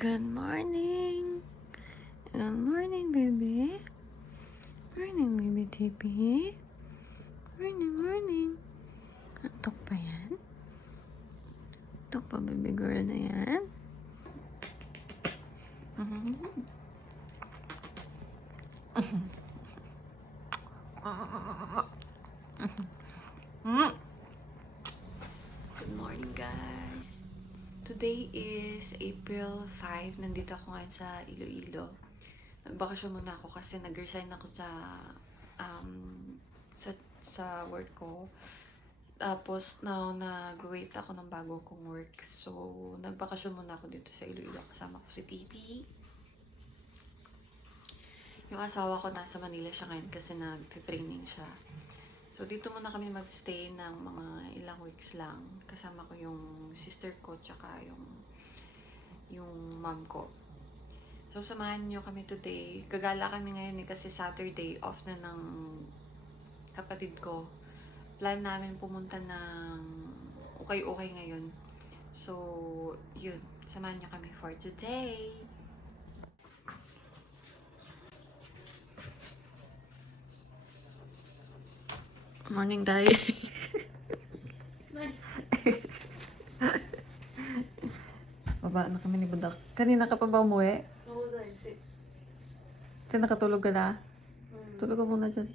Good morning. Good morning, baby. Morning, baby TP. Morning, morning. Antok pa yan? Antok pa, baby girl na yan? Good morning, guys. Today is April 5. Nandito ako ngayon sa Iloilo. Nagbakasyon muna ako kasi nag-resign ako sa work ko. Tapos nag-wait ako ng bago kong work. So, nagbakasyon muna ako dito sa Iloilo. Kasama ko si Titi. Yung asawa ko nasa Manila siya ngayon kasi nag-training siya. So, dito muna kami mag-stay ng mga ilang weeks lang. Kasama ko yung sister ko, tsaka yung mom ko. So, samahan nyo kami today. Gagala kami ngayon kasi Saturday, off na ng kapatid ko. Plan namin pumunta ng ukay-ukay ngayon. So, yun. Samahan nyo kami for today. Morning, Day. Nice. Baba na kami ni Budak. Kanina ka pa ba umuwi? Oo, dahil 6. Kaya nakatulog ka na? Tulog ka muna dyan.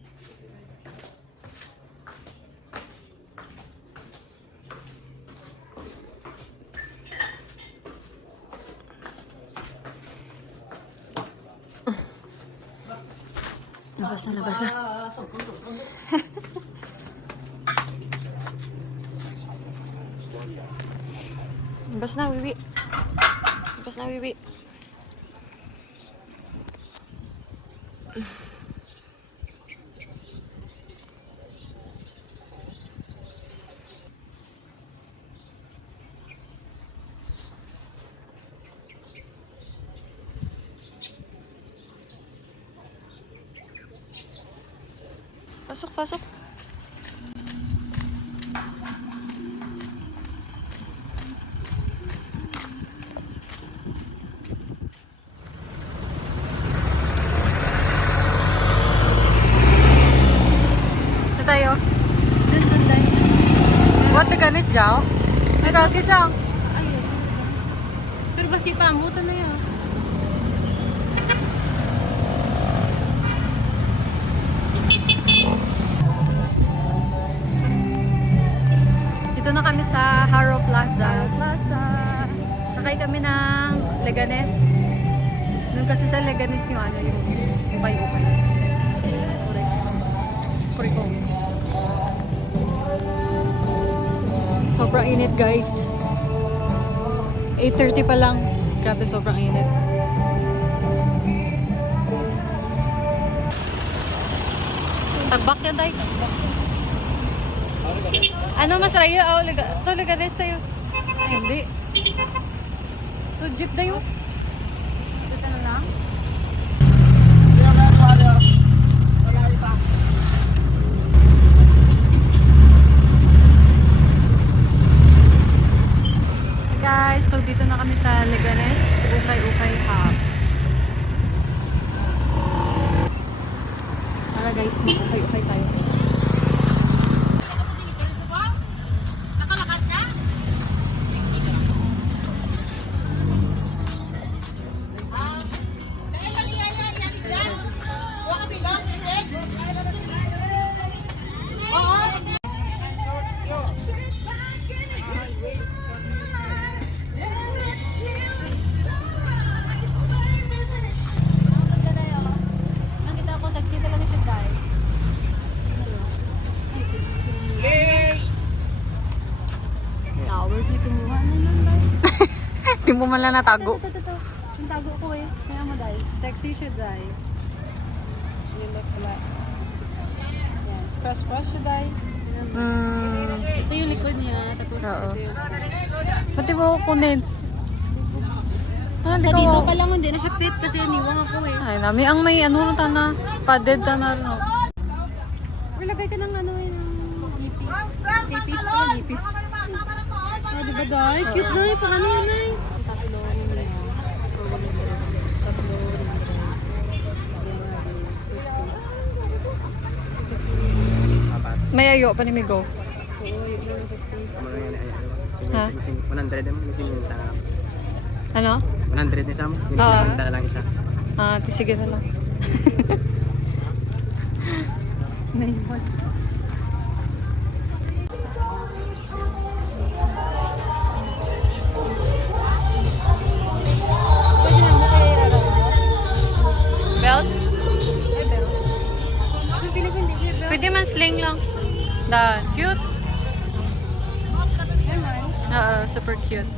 Labas na, labas na. Labas na, Wiwi. Labas na, Wiwi. Pasok, pasok. Ito tayo. What the ganis jaw? Ay, dati jaw. Ayun. Pero basi pa, buta na yan. Dito na kami sa Haro Plaza. Plaza. Sakay kami ng Leganes. Doon kasi sa Leganes yung yung upay-upay. Kuriko. Sobrang init, guys. 8:30 pa lang. Grabe, sobrang init. Tagbak yan, Day. Ano mas rayo? Ito, Leganes tayo. Ay, hindi. Ito, jeep tayo. Ito na lang. Hey guys, so dito na kami sa Leganes. Ukay-ukay hub. Tara guys, ukay-ukay tayo. Hindi mo man lang natago. Ito. Yung tago ko eh. Kaya mo dahil. Sexy siya dahil. You look like. Yan. Cross siya dahil. Ito yung likod niya. Tapos Oo. ito yung... Pati mo kunin. Hindi Dito ko. pa lang hindi na siya fit kasi niwang ako eh. Ay, nami ang may ano rin na. Padded na rin. Lagay ka ng ano eh. Nipis. Nipis pa. Nipis. Ah, diba dahil? Cute dahil. Pang ano yun eh. Tapos May ayo pa ni Migo. Oo, yun lang 50. Tama na yan, ay, Ha? 100 naman, kasi minta na lang. Ano? 100 na Sam, Ah. minta na lang isa. Ah, sige na lang. 9 months. Pwede na mo kaya ano? Belt? Ay, pero. Ang Philippine hindi belt. Pwede man sling lang. Da, cute. Naman. Super cute.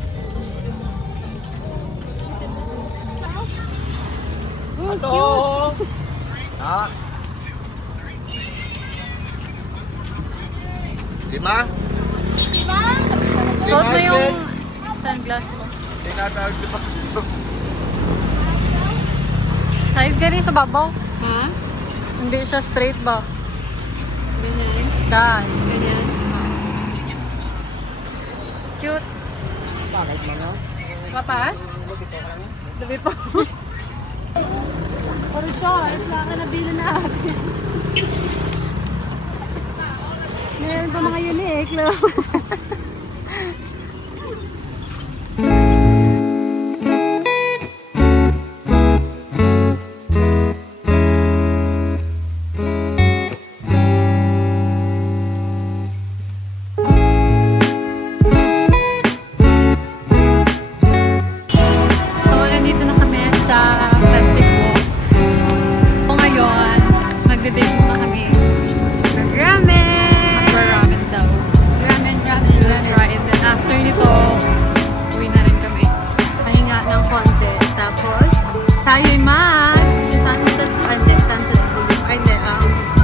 Oh, cute. Ah. 5? Suot mo yung sunglass mo. Tinatawag 5 piso. Kahit ganun sa babaw. Ha? Hindi siya straight ba? Ganyan. Dan. Ganyan. Cute. Bakit mo no? Papa? Labi po. Pero siya, wala ka nabili na atin. Meron pa mga unique, no? So, nandito na kami sa Festive Walk. So, ngayon, magde-date muna kami. Ramen! Mag-ramen daw. Ramen. Right, and then after nito, uwi na rin kami. Pahinga ng konti. Tapos, tayo'y sunset, hindi, sunset boulevard. Ay, hindi,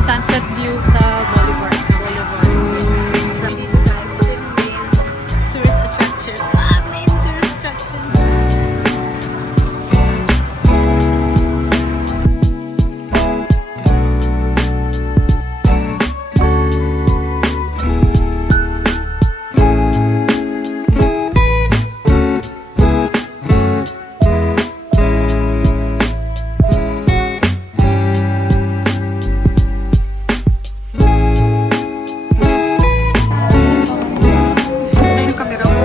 Sunset view sa Bolivar. sa dito tayo. Ito yung main tourist attraction. Main tourist attraction. Ito yung camera ko.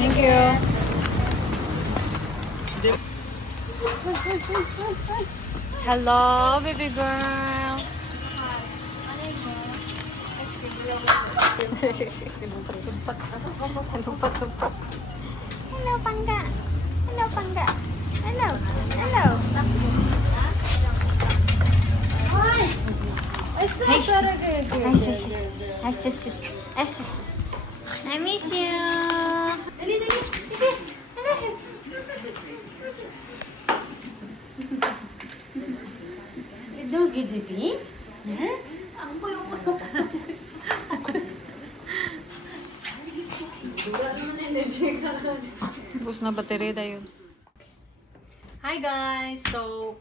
Thank you. Hello, baby girl. Lumpat-lumpat. Hello, Pangga. Hello, Pangga. Hello. Hello. Hi, sis. Hi, sis. Hi, sis. Hi, sis. I miss you. Don't get the pee. Bus na battery yun. Hi guys! So,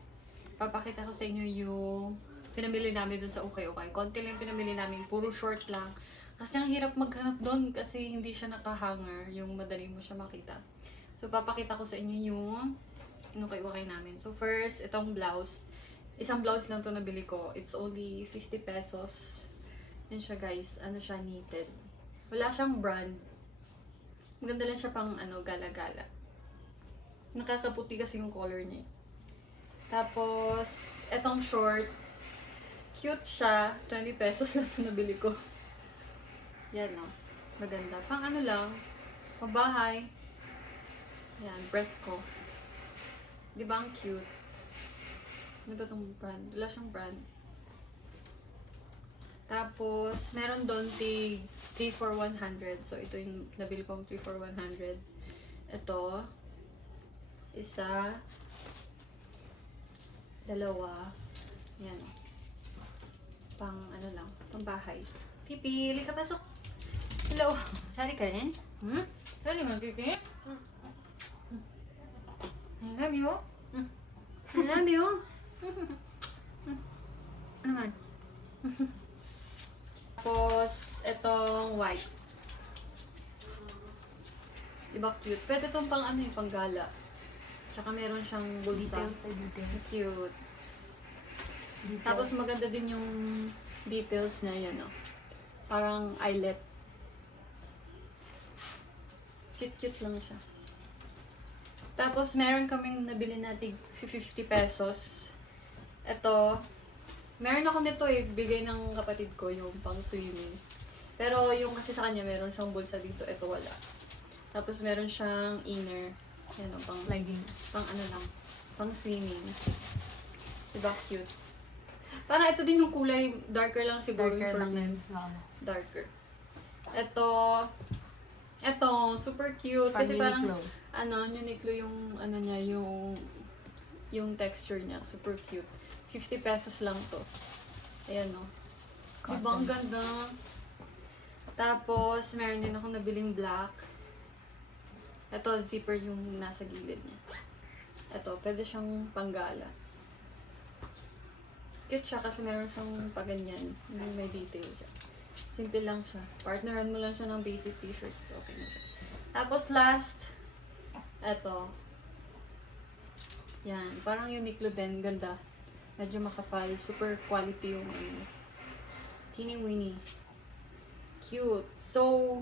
papakita ko sa inyo yung pinamili namin dun sa ukay-ukay. Konti lang yung pinamili namin, puro short lang. Kasi ang hirap maghanap doon kasi hindi siya nakahanger, yung madali mo siya makita. So, papakita ko sa inyo yung inukay-ukay namin. So first, itong blouse. Isang blouse lang to nabili ko. It's only 50 pesos. Yan siya guys. Ano siya, knitted. Wala siyang brand. Maganda lang siya pang ano, gala-gala. Nakakaputi kasi yung color niya. Tapos, etong short. Cute siya. 20 pesos lang ito nabili ko. Yan no. Maganda. Pang ano lang. Pabahay. Yan. Breast ko. Diba ang cute? Ano ba itong brand? Wala siyang brand. Tapos, meron doon tig 3 for 100. So, ito yung nabili kong 3 for 100. Ito. Isa. Dalawa. Yan. Pang ano lang. Pang bahay. Tipi, lika pasok. Hello. Sari ka rin? Sari mo, Tipi? I love you. I love you. Ano man? Tapos, itong white. Diba cute? Pwede itong pang ano yung pang gala. Tsaka meron siyang bulsa. Details. Cute. Tapos maganda din yung details na yan, no? Parang eyelet. Cute-cute lang siya. Tapos meron kaming nabili natin 50 pesos. Ito, meron ako nito eh, bigay ng kapatid ko yung pang swimming. Pero yung kasi sa kanya meron siyang bulsa dito, ito wala. Tapos meron siyang inner, yan o, pang Leggings. pang ano lang, pang swimming. Diba cute? Parang ito din yung kulay, darker lang siguro Darker yung lang for yun. men. Darker. Ito, super cute. Pang Kasi parang, Uniqlo. Uniqlo yung, ano niya, yung texture niya. Super cute. 50 pesos lang to. Ayan, no. Diba, ang ganda. Tapos, meron din akong nabiling black. Ito, zipper yung nasa gilid niya. Ito, pwede siyang panggala. Cute siya kasi meron siyang paganyan. May detail siya. Simple lang siya. Partneran mo lang siya ng basic t-shirt. Okay na siya. Tapos last, eto. Yan. Parang Uniqlo din. Ganda. Medyo makapal. Super quality yung ano. Teeny-weeny. Cute. So,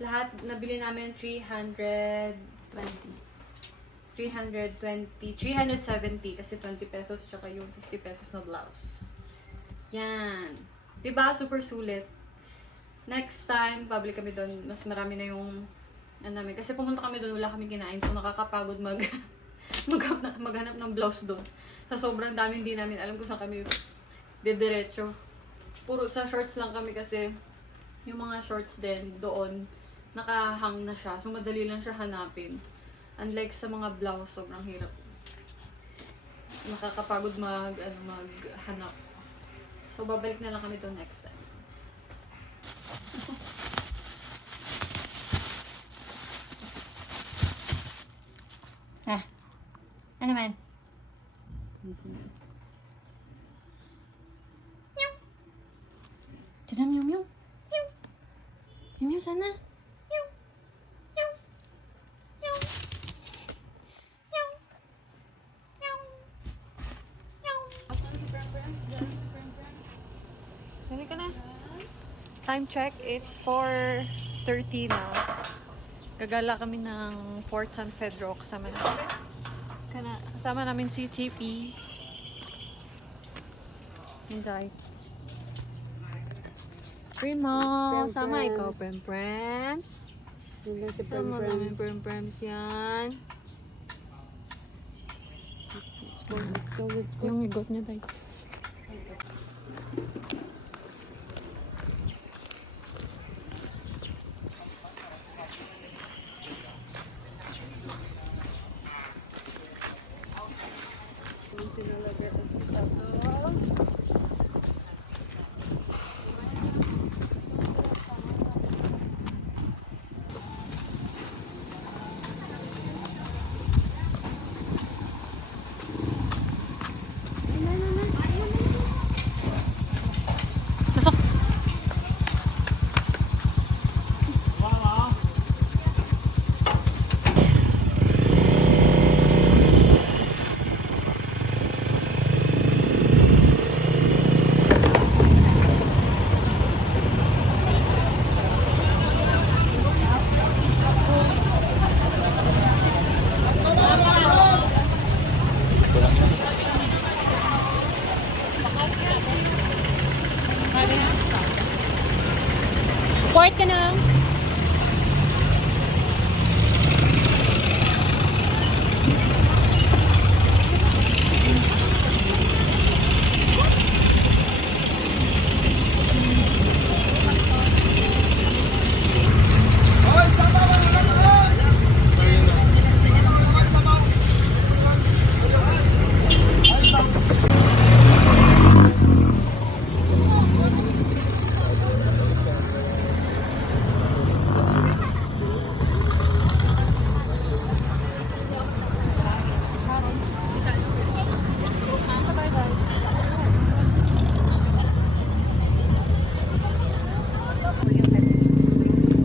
lahat nabili namin 370 kasi 20 pesos tsaka yung 50 pesos na blouse. Yan. Diba? Super sulit. Next time, public kami doon. Mas marami na yung namin. Kasi pumunta kami doon, wala kami kinain. So, nakakapagod maghanap ng blouse doon. Sa sobrang dami, hindi namin alam kung saan kami didiretso. Puro sa shorts lang kami kasi yung mga shorts din doon, nakahang na siya. So, madali lang siya hanapin. Unlike sa mga blouse, sobrang hirap. Nakakapagod maghanap. So, babalik na lang kami doon next time. Ano man? Tidam, yum, yum. Yum, yum, sana. Dali ka na. Time check, it's 4:30 na. Gagala kami ng Fort San Pedro kasama namin si TP. Enjoy. Primo, sama ikaw, Prem-Prems. Sama namin Prem-Prems yan. Let's go. Yung igot niya tayo. Short ka na.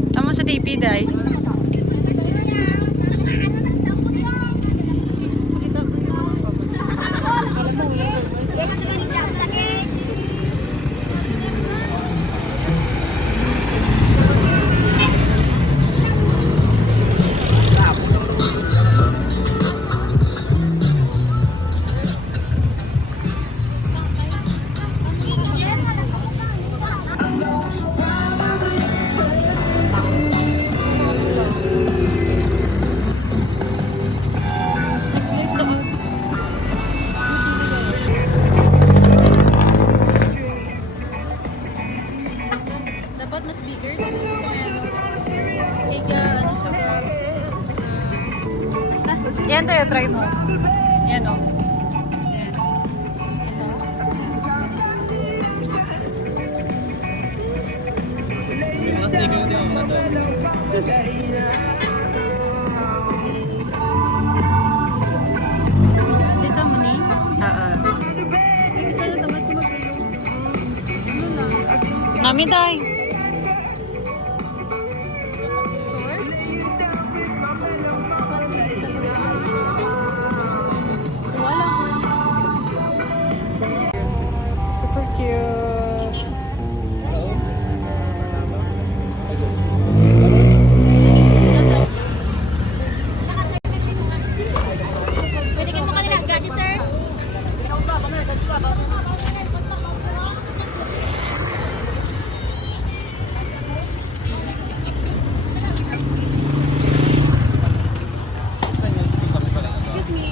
Tama sa TP, Day. Dapat mas bigger. Basta. Yan tayo, try mo. Yan o. Yan. Ito. Dito mo ni? Nami, Day. Super cute. Pwede kayo mo kanila. Gadi, sir. Excuse me.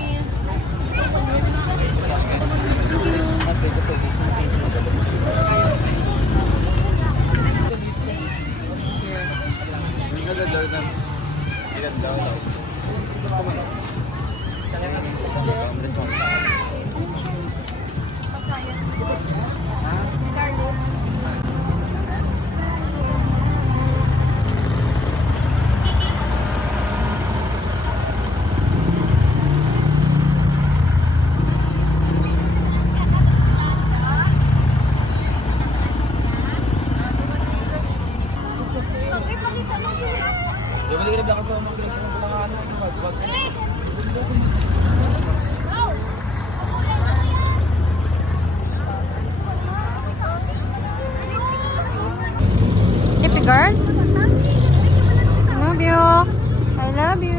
Happy girl? I love you. I love you.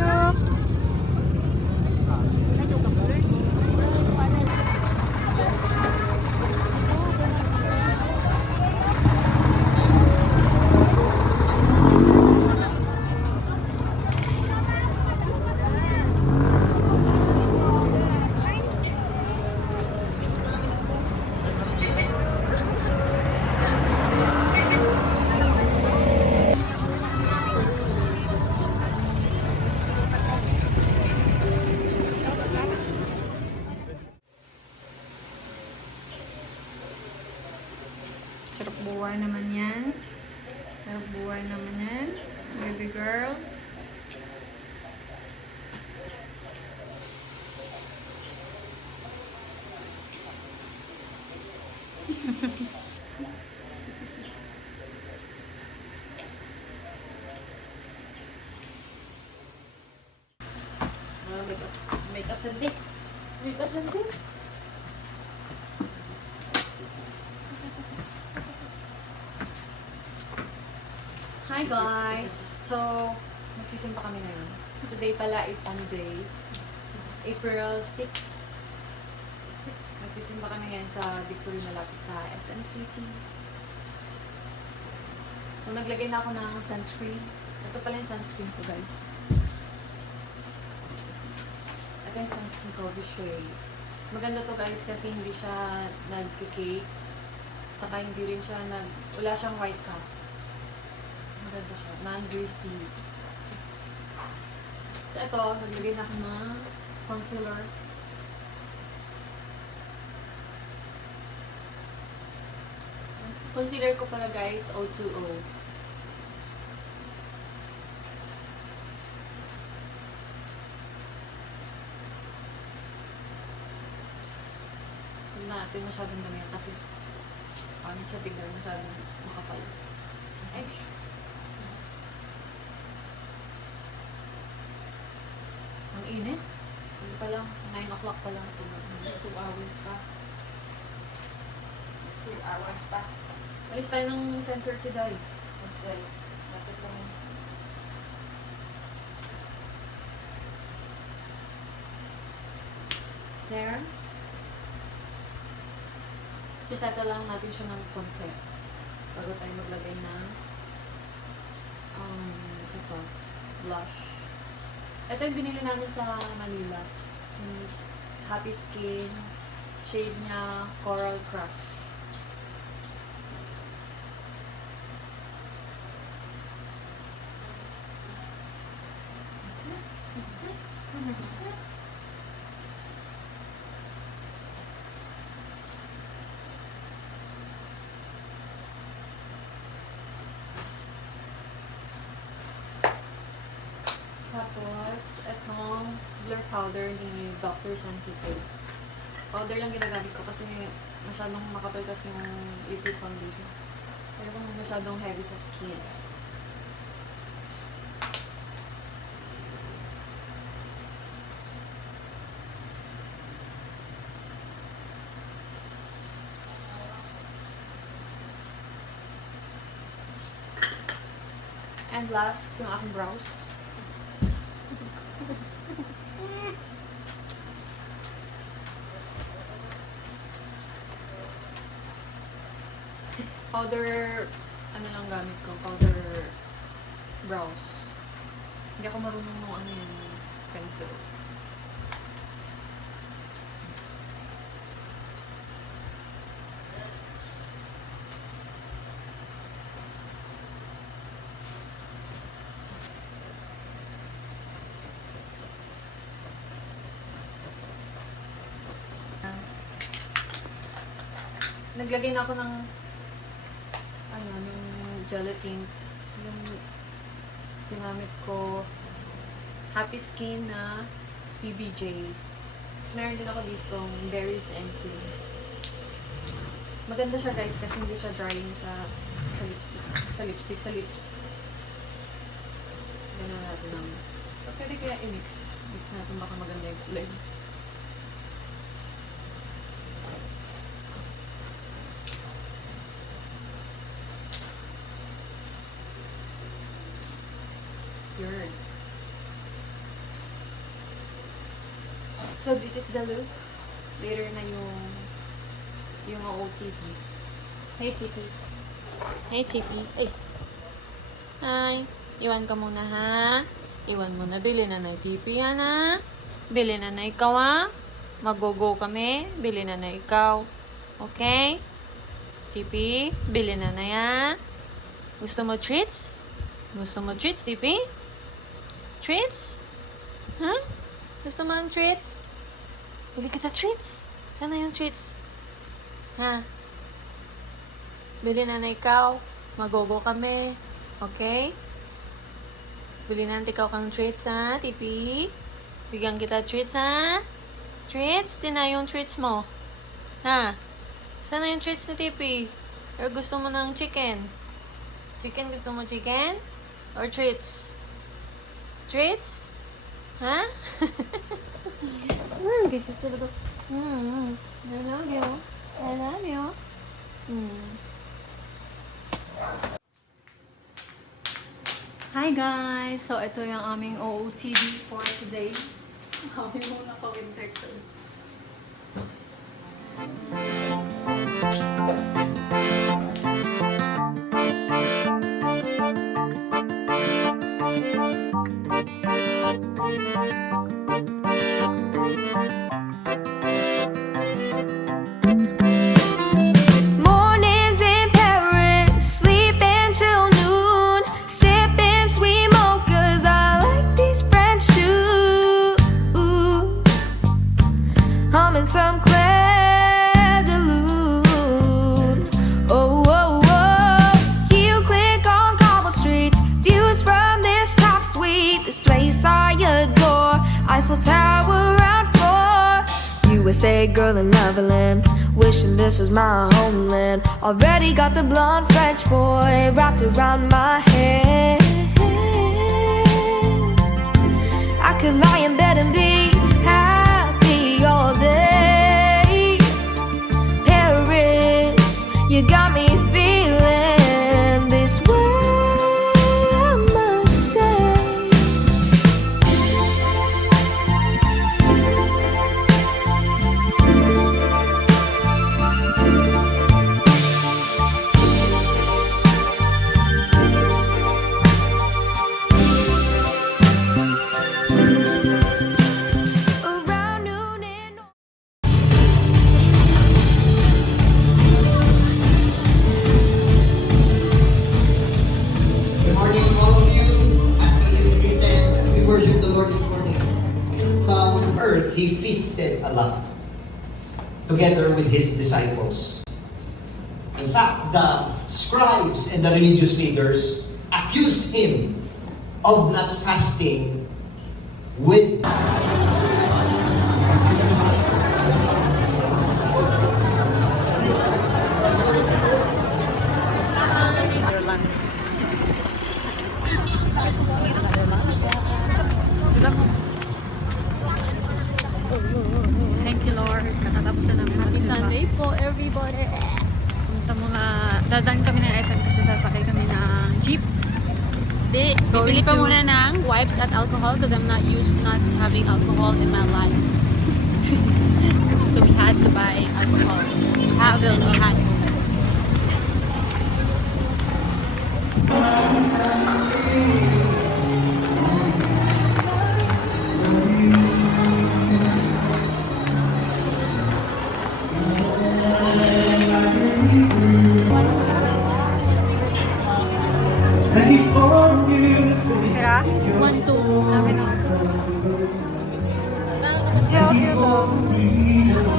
Sarap buhay naman yan. Sarap buhay naman yan. Baby girl. Makeup sandi. Makeup sandi. Hi guys! So, magsisimpa kami ngayon. Today pala is Sunday, April 6. Magsisimpa kami ngayon sa Victory malapit sa SM City. So, So, naglagay na ako ng sunscreen. Ito pala yung sunscreen ko, guys. Ito yung sunscreen ko, Vichy. Maganda to, guys, kasi hindi siya nag-cake. Tsaka hindi rin siya wala siyang white cast. Maganda siya. Non-greasy. So, ito, naglagay na ako ng concealer. Concealer ko pala, guys, O2O. Huwag natin masyadong dami yan kasi paano siya tignan masyadong makapal. Ay, ang init. Ano pa lang, 9 o'clock pa lang. So, 2 hours pa. 2 hours pa. Alis tayo ng 10:30 dahil. Mas dahil. Dapat lang. There. Siseta lang natin siya ng konti. Bago tayo maglagay ng ito, blush. Ito yung binili namin sa Manila. Sa Happy Skin. Shade niya, Coral Crush. Tapos, itong blur powder ni Dr. Sensitive. Powder lang ginagamit ko kasi masyadong makapal kasi yung liquid foundation. Kaya kung masyadong heavy sa skin. And last, yung aking brows. Powder, ano lang gamit ko, powder brows. Hindi ako marunong ng ano yung pencil. Naglagay na ako ng ng gelatin. Yung ginamit ko Happy Skin na PBJ. Tapos meron din ako dito berries and cream. Maganda siya, guys, kasi hindi siya drying sa lipstick. Sa lips. Ganun natin naman. So, pwede kaya i-mix. Mix natin, baka maganda yung kulay. Yun. So, this is the look. Later na yung OOTD. Hey, Chippy. Hey, Chippy. Ay. Hi. Iwan ka muna, ha? Iwan mo na. Bili na na Chippy, yan, ha? Bili na na ikaw, ha? Mag-go-go kami. Bili na na ikaw. Okay? Chippy, bili na na yan. Gusto mo treats? Gusto mo treats, Chippy? Treats? Huh? Gusto mo ng treats? Bili kita treats? Sana yung treats? Ha? Bili na na ikaw. Magogo kami. Okay? Bili na ikaw kang treats, ha? Tipi? Bigyan kita treats, ha? Treats? Di na yung treats mo. Ha? Sana yung treats ni Tipi? Or gusto mo ng chicken? Chicken? Gusto mo chicken? Or treats? Treats? Ha? Ganyan talaga. I love you. I love you. Hi guys! So, ito yung aming OOTD for today. Kami muna pa winter clothes. Tower around 4. USA girl in Neverland, wishing this was my homeland. Already got the blonde French boy wrapped around my head. I could lie in bed and be happy all day. Paris, you got me feeling this way, I must say. Around noon in Good morning, all of you. We stand as we worship the Lord this morning. Some earth, he feasted a lot together with his disciples. In fact, the scribes and the religious leaders accused him of not fasting with Thank you, Lord. Nakatapos na namin. Happy Sunday po, everybody. Punta muna. Dadaan kami ng SM kasi sasakay kami ng jeep. Di, Going bibili pa to- muna ng wipes at alcohol because I'm not used not having alcohol in my life. So we had to buy alcohol. We have and we had. Tira? 1, 2. Dami na. Cute, cute oh.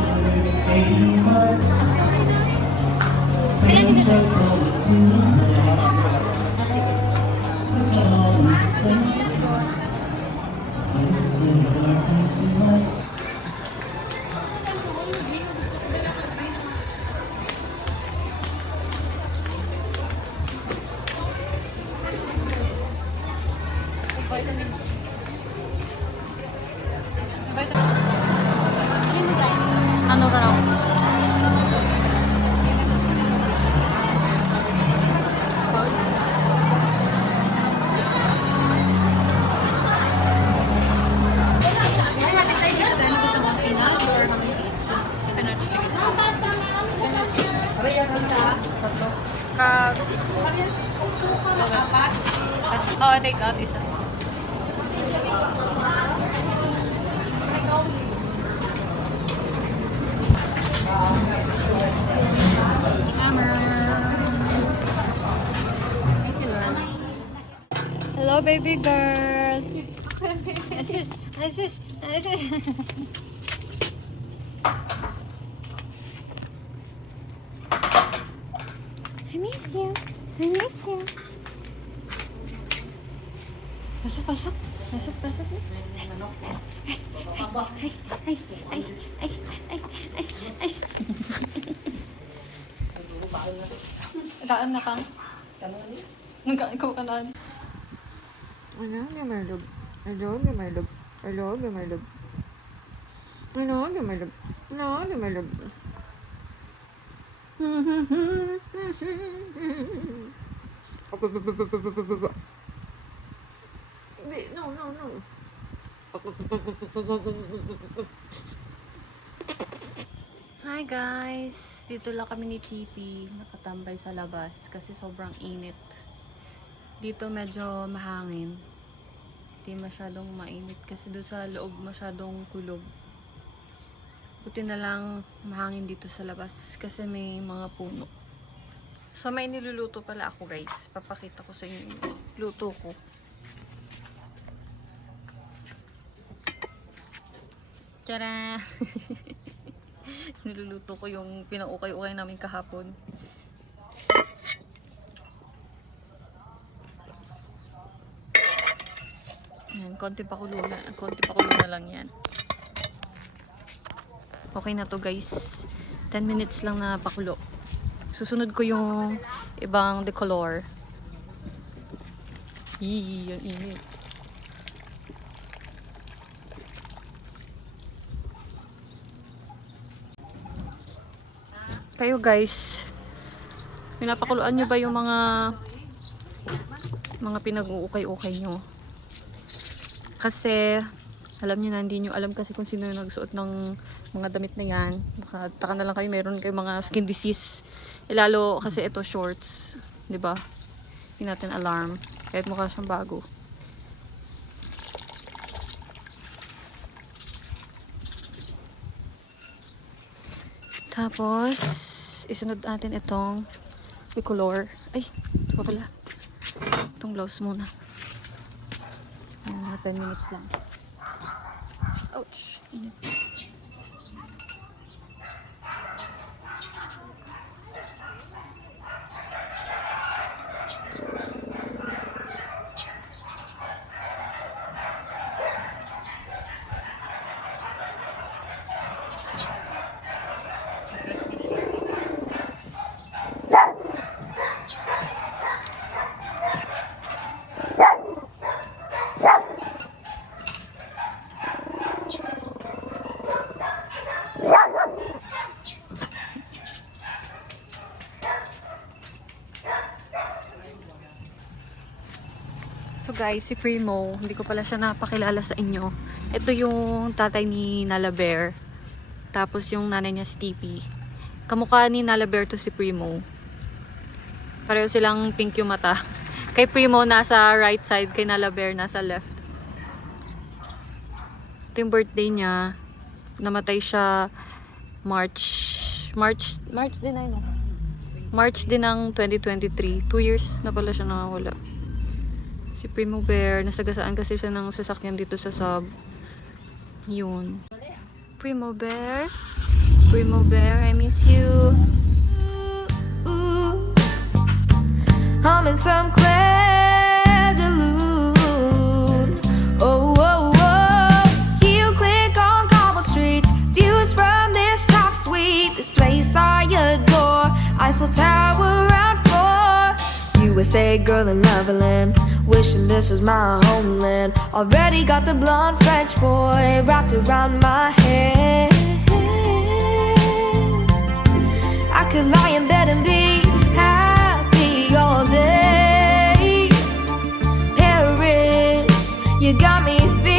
Ano ka raw? Ano gusto mo? Spinach or ham and cheese? Spinach. Sige, Spinach. tatlo. Crab. Oh, take out isa. Hello, baby girl. Assist. I miss you. I miss you. Pasok. Kaan na ka? Ikaw ka na. I love you, my love. I love you, my love. I love you, my love. I love you, my love. I love you, my love. No. Hi guys! Dito lang kami ni Tipi. Nakatambay sa labas kasi sobrang init. Dito medyo mahangin. Hindi masyadong mainit kasi doon sa loob masyadong kulog. Buti na lang mahangin dito sa labas kasi may mga puno. So may niluluto pala ako guys. Papakita ko sa inyo yung luto ko. Tara! Niluluto ko yung pinaukay-ukay namin kahapon. Yan, konti pakulo na lang yan. Okay na to guys. 10 minutes lang na pakulo. Susunod ko yung ibang decolor. Ang init. Kayo guys, pinapakuluan nyo ba yung mga pinag-uukay-ukay nyo? Kasi alam nyo na, hindi nyo alam kasi kung sino yung nagsuot ng mga damit na yan. Baka taka na lang kayo, meron kayo mga skin disease. Lalo kasi ito shorts, 'di ba? Hindi natin alarm kahit mukha siyang bago. Tapos isunod natin itong decolor. Ay, ito pa pala. Itong blouse muna. Mga 10 minutes lang. Ouch! Init. So guys, si Primo, hindi ko pala siya napakilala sa inyo. Ito yung tatay ni Nala Bear. Tapos yung nanay niya si TP. Kamukha ni Nala Bear to si Primo. Pareho silang pink yung mata. Kay Primo nasa right side, kay Nala Bear nasa left. Ito yung birthday niya. Namatay siya March din ay no? March din ng 2023. 2 years na pala siya nakawala. Si Primo Bear, nasagasaan kasi siya ng sasakyan dito sa sub. Yun. Primo Bear, I miss you. I'm in some clair de lune. Oh, oh, oh. You click on cobble streets, views from this top suite. This place I adore. Eiffel Tower around 4. USA girl in Neverland, wishing this was my homeland. Already got the blonde French boy wrapped around my head. I could lie in bed and be happy all day. Paris, you got me feeling